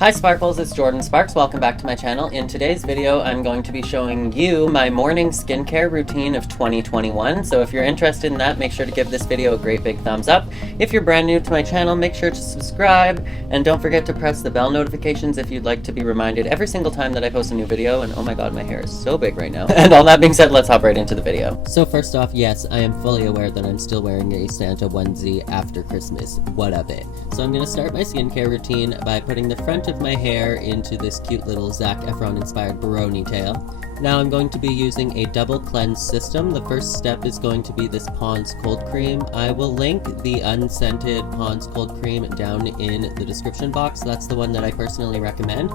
Hi Sparkles, it's Jordan Sparks. Welcome back to my channel. In today's video, I'm going to be showing you my morning skincare routine of 2021. So if you're interested in that, make sure to give this video a great big thumbs up. If you're brand new to my channel, make sure to subscribe and don't forget to press the bell notifications if you'd like to be reminded every single time that I post a new video. And oh my god, my hair is so big right now. And all that being said, let's hop right into the video. So first off, yes, I am fully aware that I'm still wearing a Santa onesie after Christmas. What of it? So I'm going to start my skincare routine by putting the front of my hair into this cute little Zac Efron inspired Baroni tail. Now I'm going to be using a double cleanse system. The first step is going to be this Pond's cold cream. I will link the unscented Pond's cold cream down in the description box. That's the one that I personally recommend.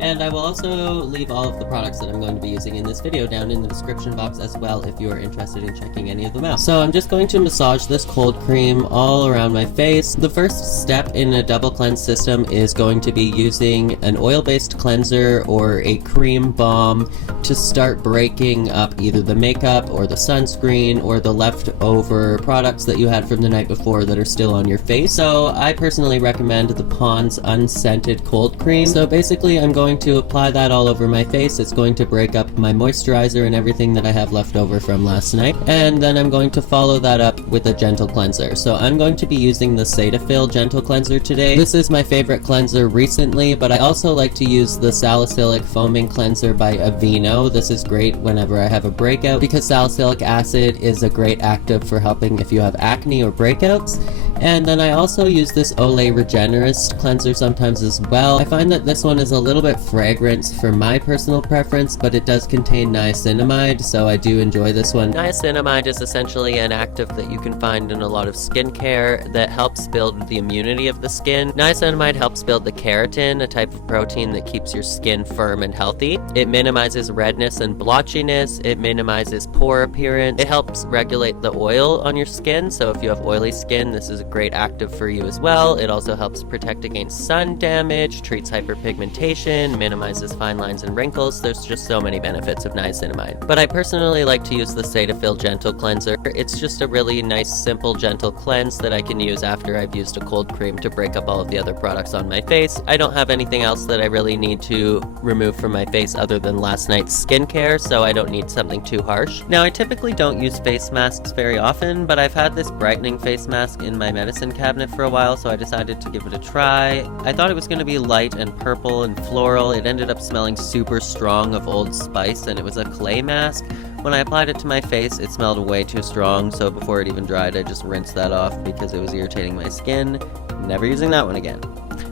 And I will also leave all of the products that I'm going to be using in this video down in the description box as well if you are interested in checking any of them out. So I'm just going to massage this cold cream all around my face. The first step in a double cleanse system is going to be using an oil-based cleanser or a cream balm to start breaking up either the makeup or the sunscreen or the leftover products that you had from the night before that are still on your face. So I personally recommend the Pond's unscented cold cream. So basically I'm going to apply that all over my face. It's going to break up my moisturizer and everything that I have left over from last night. And then I'm going to follow that up with a gentle cleanser. So I'm going to be using the Cetaphil gentle cleanser today. This is my favorite cleanser recently, but I also like to use the salicylic foaming cleanser by Aveeno. This is great whenever I have a breakout because salicylic acid is a great active for helping if you have acne or breakouts. And then I also use this Olay Regenerist cleanser sometimes as well. I find that this one is a little bit fragrant for my personal preference, but it does contain niacinamide, so I do enjoy this one. Niacinamide is essentially an active that you can find in a lot of skincare that helps build the immunity of the skin. Niacinamide helps build the keratin, a type of protein that keeps your skin firm and healthy. It minimizes redness and blotchiness. It minimizes pore appearance. It helps regulate the oil on your skin, so if you have oily skin, this is a great active for you as well. It also helps protect against sun damage, treats hyperpigmentation, minimizes fine lines and wrinkles. There's just so many benefits of niacinamide. But I personally like to use the Cetaphil Gentle Cleanser. It's just a really nice, simple, gentle cleanse that I can use after I've used a cold cream to break up all of the other products on my face. I don't have anything else that I really need to remove from my face other than last night's skincare, so I don't need something too harsh. Now, I typically don't use face masks very often, but I've had this brightening face mask in my medicine cabinet for a while, so I decided to give it a try. I thought it was going to be light and purple and floral. It ended up smelling super strong of Old Spice, and it was a clay mask. When I applied it to my face, it smelled way too strong, so before it even dried, I just rinsed that off because it was irritating my skin. Never using that one again.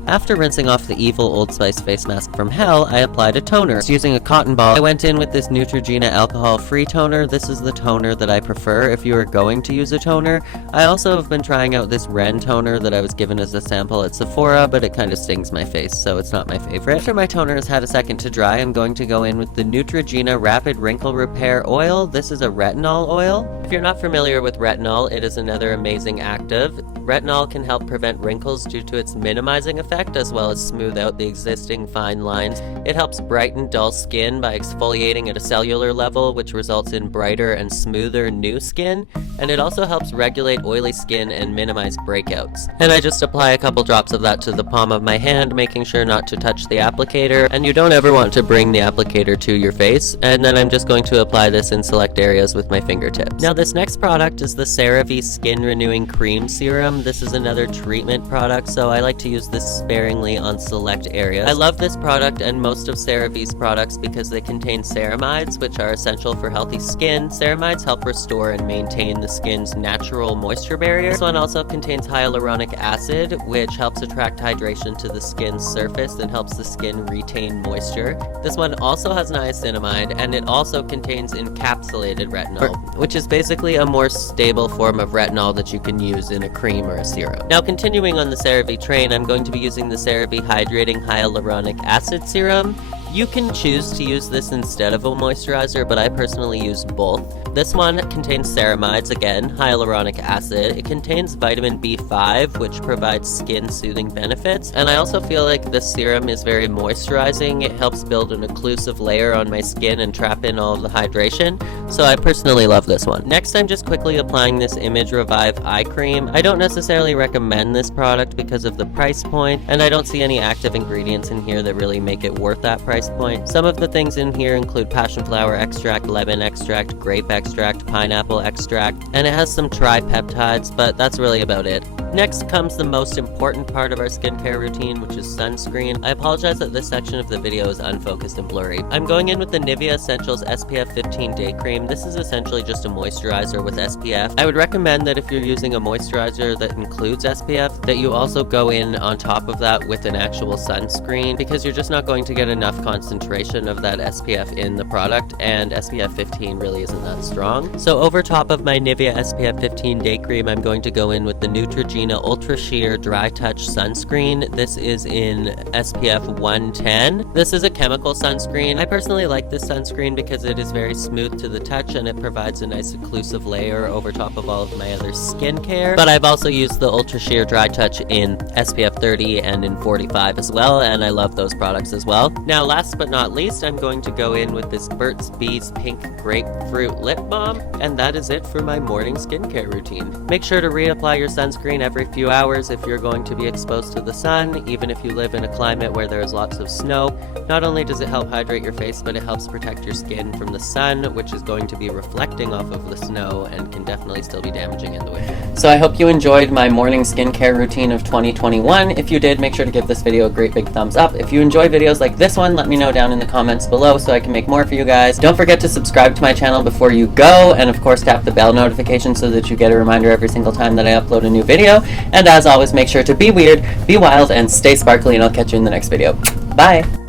After rinsing off the evil Old Spice face mask from hell, I applied a toner. Using a cotton ball, I went in with this Neutrogena alcohol-free toner. This is the toner that I prefer if you are going to use a toner. I also have been trying out this Ren toner that I was given as a sample at Sephora, but it kind of stings my face, so it's not my favorite. After my toner has had a second to dry, I'm going to go in with the Neutrogena Rapid Wrinkle Repair Oil. This is a retinol oil. If you're not familiar with retinol, it is another amazing active. Retinol can help prevent wrinkles due to its minimizing effect, as well as smooth out the existing fine lines. It helps brighten dull skin by exfoliating at a cellular level, which results in brighter and smoother new skin, and it also helps regulate oily skin and minimize breakouts. And I just apply a couple drops of that to the palm of my hand, making sure not to touch the applicator, and you don't ever want to bring the applicator to your face, and then I'm just going to apply this in select areas with my fingertips. Now this next product is the CeraVe Skin Renewing Cream Serum. This is another treatment product, so I like to use this sparingly on select areas. I love this product and most of CeraVe's products because they contain ceramides, which are essential for healthy skin. Ceramides help restore and maintain the skin's natural moisture barrier. This one also contains hyaluronic acid, which helps attract hydration to the skin's surface and helps the skin retain moisture. This one also has niacinamide, and it also contains encapsulated retinol, which is basically a more stable form of retinol that you can use in a cream or a serum. Now, continuing on the CeraVe train, I'm going to be using the CeraVe Hydrating Hyaluronic Acid Serum. You can choose to use this instead of a moisturizer, but I personally use both. This one contains ceramides, again, hyaluronic acid. It contains vitamin B5, which provides skin soothing benefits. And I also feel like this serum is very moisturizing. It helps build an occlusive layer on my skin and trap in all of the hydration. So I personally love this one. Next, I'm just quickly applying this Image Revive eye cream. I don't necessarily recommend this product because of the price point, and I don't see any active ingredients in here that really make it worth that price point. Some of the things in here include passion flower extract, lemon extract, grape extract, pineapple extract, and it has some tripeptides, but that's really about it. Next comes the most important part of our skincare routine, which is sunscreen. I apologize that this section of the video is unfocused and blurry. I'm going in with the Nivea Essentials SPF 15 Day Cream. This is essentially just a moisturizer with SPF. I would recommend that if you're using a moisturizer that includes SPF, that you also go in on top of that with an actual sunscreen, because you're just not going to get enough concentration of that SPF in the product, and SPF 15 really isn't that strong. So over top of my Nivea SPF 15 Day Cream, I'm going to go in with the Neutrogena Ultra Sheer Dry Touch Sunscreen. This is in SPF 110. This is a chemical sunscreen. I personally like this sunscreen because it is very smooth to the touch and it provides a nice occlusive layer over top of all of my other skincare. But I've also used the Ultra Sheer Dry Touch in SPF 30 and in 45 as well, and I love those products as well. Now, last but not least, I'm going to go in with this Burt's Bees Pink Grapefruit Lip Balm, and that is it for my morning skincare routine. Make sure to reapply your sunscreen every few hours if you're going to be exposed to the sun, even if you live in a climate where there is lots of snow. Not only does it help hydrate your face, but it helps protect your skin from the sun, which is going to be reflecting off of the snow and can definitely still be damaging in the winter. So I hope you enjoyed my morning skincare routine of 2021. If you did, make sure to give this video a great big thumbs up. If you enjoy videos like this one, let me know down in the comments below so I can make more for you guys. Don't forget to subscribe to my channel before you go, and of course tap the bell notification so that you get a reminder every single time that I upload a new video. And as always, make sure to be weird, be wild, and stay sparkly, and I'll catch you in the next video. Bye!